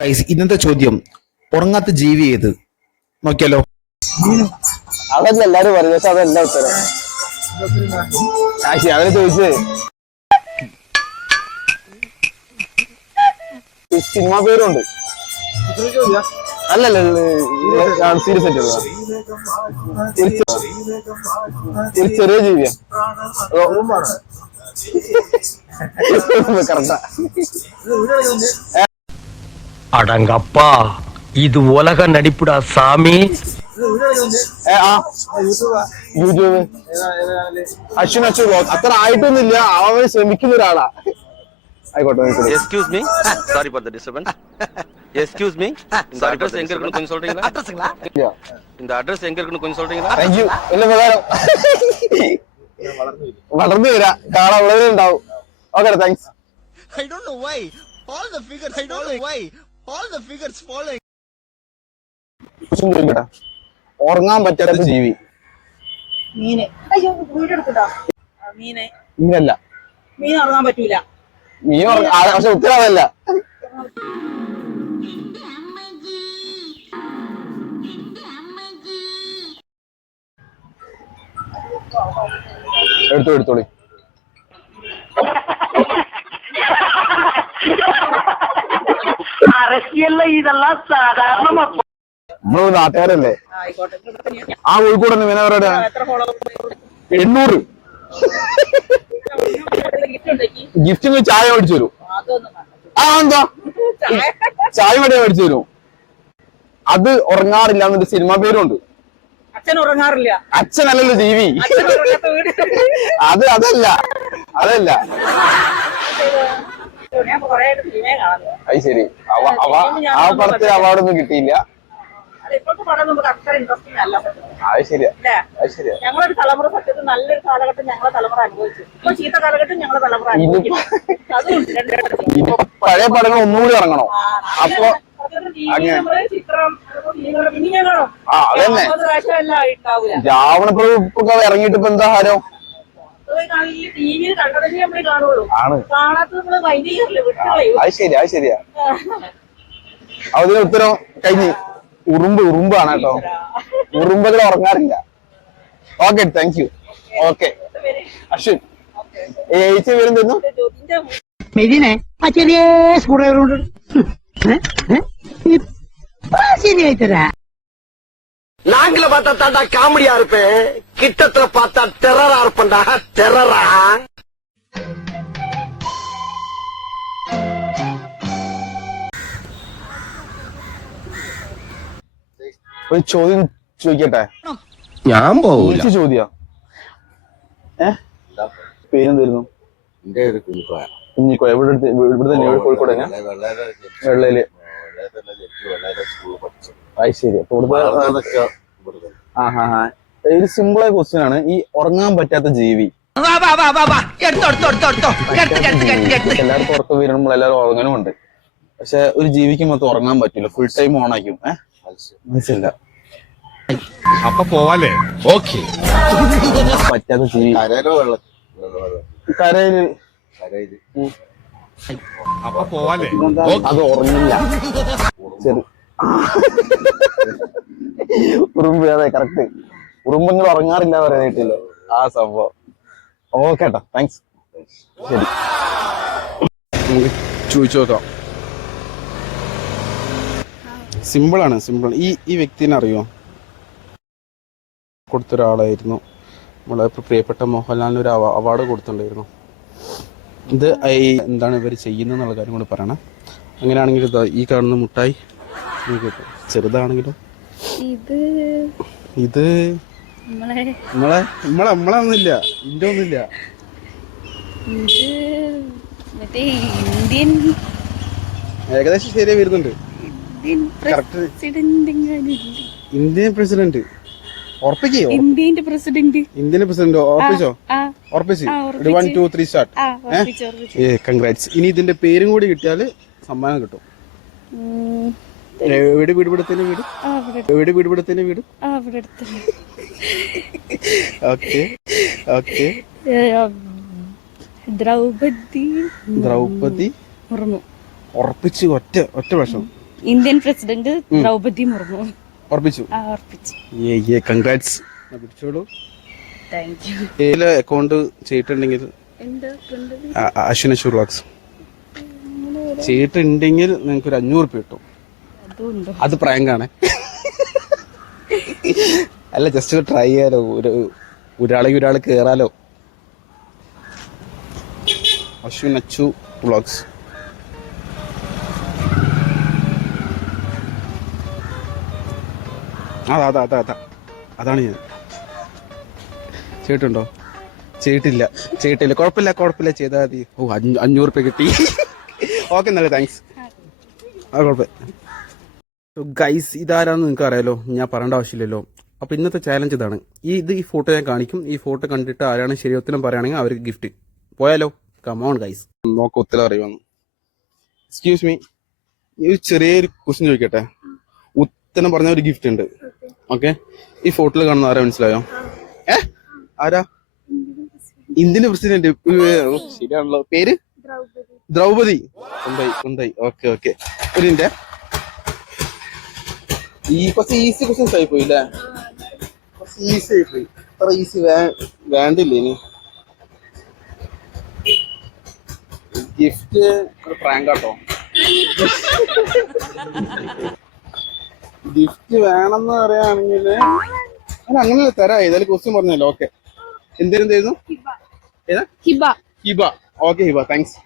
Guys, ഇന്നത്തെ ചോദ്യം ഉറങ്ങാത്ത ജീവി ഏത്? നോക്കിയാലോ. അതല്ല എല്ലാരും പറഞ്ഞു, പക്ഷെ അതല്ല ഉത്തരം. അവര് ചോദിച്ചേ സിനിമ പേരുണ്ട്. അല്ലല്ല സീരിയസ് ആയിട്ട് ഒരു ചെറിയ ജീവിയാ. കറക്റ്റാ. அடங்கப்பா, இது உலக நடிப்புடா சாமி. യൂട്യൂബ് അശ്വിൻ അത്ര ആയിട്ടൊന്നുമില്ല, അവൻ ശ്രമിക്കുന്ന ഒരാളാ. ആയിക്കോട്ടെ. Excuse me, sorry for the disturbance. Excuse me, இந்த அட்ரஸ் எங்க இருக்குன்னு கொஞ்சம் சொல்றீங்களா? அட்ரஸ்ங்களா? இந்த அட்ரஸ் எங்க இருக்குன்னு கொஞ்சம் சொல்றீங்களா? Thank you. വലിയ ഉപകാരം. വളർന്നു വരാ, കാണാൻ വളരെ ഉണ്ടാവും. Okay, thanks. I don't know why all the figures I don't know why all the figures following. ഉറങ്ങാൻ പറ്റാത്ത ജീവി. മീന്. അയ്യോ, വീടെടുക്കട്ടോ. മീനല്ല. മീൻ ഉറങ്ങാൻ പറ്റൂല. മീൻ പക്ഷെ ഉത്തരം അതല്ല. എടുത്തോളി. அரசியல்ல இதெல்லாம் சாதாரண. നമ്മള് നാട്ടുകാരല്ലേ. ആയിക്കോട്ടെ. ആ കോഴിക്കോട് മീന അവരുടെ 800 ഗിഫ്റ്റ് ചായ മേടിച്ചു തരും. എന്താ ചായ മേടിച്ചു തരും. അത് ഉറങ്ങാറില്ല എന്നൊരു സിനിമ പേരുണ്ട്. അച്ഛൻ ഉറങ്ങാറില്ല. അച്ഛനല്ലല്ലോ ജീവി. അതല്ല. അത് ശരി. ആ പടത്തിന് അവാർഡൊന്നും കിട്ടിയില്ല. അത് ശരിയാ. ഞങ്ങളൊരു തലമുറ സത്യത്തിൽ നല്ലൊരു കാലഘട്ടം ഞങ്ങളെ തലമുറ അനുഭവിച്ചു. ഇപ്പൊ ചീത്ത കാലഘട്ടം ഞങ്ങളെ തലമുറ അനുഭവിച്ചു. പഴയ പടങ്ങൾ ഒന്നുകൂടി ഇറങ്ങണം. അപ്പൊ രാവണപ്രഭു ഇറങ്ങിയിട്ട് ഇപ്പൊ എന്താ ഹാരോ ആണ്. അത് ശരിയാ. അതിന് ഉത്തരം കഴിഞ്ഞ്. ഉറുമ്പാണ് കേട്ടോ. ഉറുമ്പുകൾ ഉറങ്ങാറില്ല. Okay, thank you. Okay, Ashwin. ഏച്ചി പേരെന്തായിരുന്നു? മെതിനെ ആ ചെറിയ സ്കൂളുകളുണ്ട് ശരിയായിത്തരാ. நாங்கள பார்த்தா தாண்டா காமெடியா இருப்பேன், கிட்டத்துல பார்த்தா டெரரா இருப்பேன்டா. டெரரா. ഒരു ചോദ്യം ചോദിക്കട്ടെ? ഞാൻ പോവില്ല. ചോദ്യ പേരെന്തായിരുന്നു? കുഞ്ഞിക്കോയ. ഇവിടെ തന്നെ, കോഴിക്കോട് തന്നെ. വെള്ളയില്. അത് ശരി. അപ്പൊ ഒരു സിമ്പിളായ ക്വസ്റ്റ്യൻ ആണ്. ഈ ഉറങ്ങാൻ പറ്റാത്ത ജീവി. എല്ലാവർക്കും ഉറക്കം വരുമ്പോൾ എല്ലാവരും ഉറങ്ങാനുമുണ്ട്. പക്ഷെ ഒരു ജീവിക്ക് മൊത്തം ഉറങ്ങാൻ പറ്റില്ല. ഫുൾ ടൈം ഓൺ ആക്കും. മനസ്സില്ല. അപ്പൊ പോവാലേ? ഓക്കെ. പറ്റാത്ത ജീവി. കരയില്. അപ്പൊ പോവാലേ? അത് ഉറങ്ങില്ല. ശരി. ഉറുമ്പ്. അതെ, കറക്റ്റ്. ഉറുമ്പങ്ങൾ ഉറങ്ങാറില്ല പറയാനായിട്ടില്ലേ ആ സംഭവം. ഓക്കേട്ടാ, താങ്ക്സ്. ശരി, നമുക്ക് ചോദിച്ചു നോക്കാം. സിമ്പിളാണ്. ഈ വ്യക്തിനെ അറിയോ? കൊടുത്തൊരാളായിരുന്നു. നമ്മളെ പ്രിയപ്പെട്ട മോഹൻലാലിന് ഒരു അവാർഡ് കൊടുത്തിട്ടുണ്ടായിരുന്നു. ഇത് എന്താണ് ഇവർ ചെയ്യുന്നതെന്നുള്ള കാര്യം കൂടി പറയണം. അങ്ങനെയാണെങ്കിൽ ഈ കാണുന്ന മുട്ടായി ചെറുതാണെങ്കിലും ഇത് നമ്മളൊന്നുമില്ല. ഇതിന്റെ ഒന്നുമില്ല. ഏകദേശം ശരിയായി വരുന്നുണ്ട്. Indian president. ഉറപ്പിക്കോ? ഇന്ത്യൻ പ്രസിഡന്റ് ഉറപ്പിച്ചോ? ഉറപ്പിച്ച്. 1 2 3 സ്റ്റാർട്ട്. കൺഗ്രാറ്റ്സ്. ഇനി ഇതിന്റെ പേരും കൂടി കിട്ടിയാല് സമ്മാനം കിട്ടും. വീട് ഓക്കെ. ദ്രൗപദി. ഉറപ്പിച്ച് ഒറ്റ വർഷം. Indian president Draupadi Murmu. ഉറപ്പിച്ചു. ഉറപ്പിച്ചു. കൺഗ്രാറ്റ്സ്. പിടിച്ചോളൂ. Thank you. ഏതിലെ അക്കൗണ്ട് ചെയ്തിട്ടുണ്ടെങ്കിൽ അശ്വിൻ അശൂർ വ്ളോഗ്സ് ചെയ്തിട്ടുണ്ടെങ്കിൽ നിങ്ങൾക്ക് ഒരു 500 രൂപ കിട്ടും. അത് പ്രാങ്കാണ്. അല്ല, ജസ്റ്റ് ട്രൈ ചെയ്യാലോ. ഒരാൾ കേറാലോ. അശ്വിൻ അച്ചു വ്ളോഗ്സ്. അതാണ് ഞാൻ. ചെയ്തിട്ടുണ്ടോ? ചെയ്തിട്ടില്ല. കുഴപ്പമില്ല ചെയ്താൽ മതി. 500 രൂപ കിട്ടി. ഓക്കെ, നല്ല താങ്ക്സ്. ആ കുഴപ്പമില്ല. ഗൈസ്, ഇതാരാന്ന് നിങ്ങൾക്ക് അറിയാലോ, ഞാൻ പറയേണ്ട ആവശ്യമില്ലല്ലോ. അപ്പോൾ ഇന്നത്തെ ചാലഞ്ച് ഇതാണ്. ഈ ഫോട്ടോ ഞാൻ കാണിക്കും. ഈ ഫോട്ടോ കണ്ടിട്ട് ആരാണ് ശരി ഉത്തരം പറയുകയാണെങ്കിൽ അവർക്ക് ഗിഫ്റ്റ്. പോയാലോ? കമോൺ ഗൈസ്, നോക്ക് ഉത്തരം അറിയുമെന്ന്. എക്സ്ക്യൂസ് മീ, ഒരു ചെറിയൊരു ക്വസ്റ്റ്യൻ ചോദിക്കട്ടെ. ഉത്തരം പറഞ്ഞ ഒരു ഗിഫ്റ്റ് ഉണ്ട്. ഓക്കെ, ഈ ഫോട്ടോയിൽ കാണുന്ന ആരാ, മനസ്സിലായോ? ആരാ? Indian president. ശരിയാണല്ലോ. പേര് ദ്രൗപദി. കുന്തായി. ഓക്കെ. ഒരു മിനിറ്റ്. ഈ കുറച്ച് ഈസി ക്വസ്റ്റ്യൻസ് ആയി പോയി അല്ലേ? ഈസി ആയിപ്പോയി. അത്ര ഈസി വേണ്ടില്ലേ ഇനി? ഗിഫ്റ്റ് ഒരു പ്രാങ്ക് ആട്ടോ. ഗിഫ്റ്റ് വേണമെന്ന് പറയുകയാണെങ്കിൽ അങ്ങനെ തരാം. ഏതായാലും ക്വസ്റ്റ്യൻ പറഞ്ഞല്ലോ. ഓക്കെ, എന്തായിരുന്നു? ഹിബ. Okay Hiba, thanks.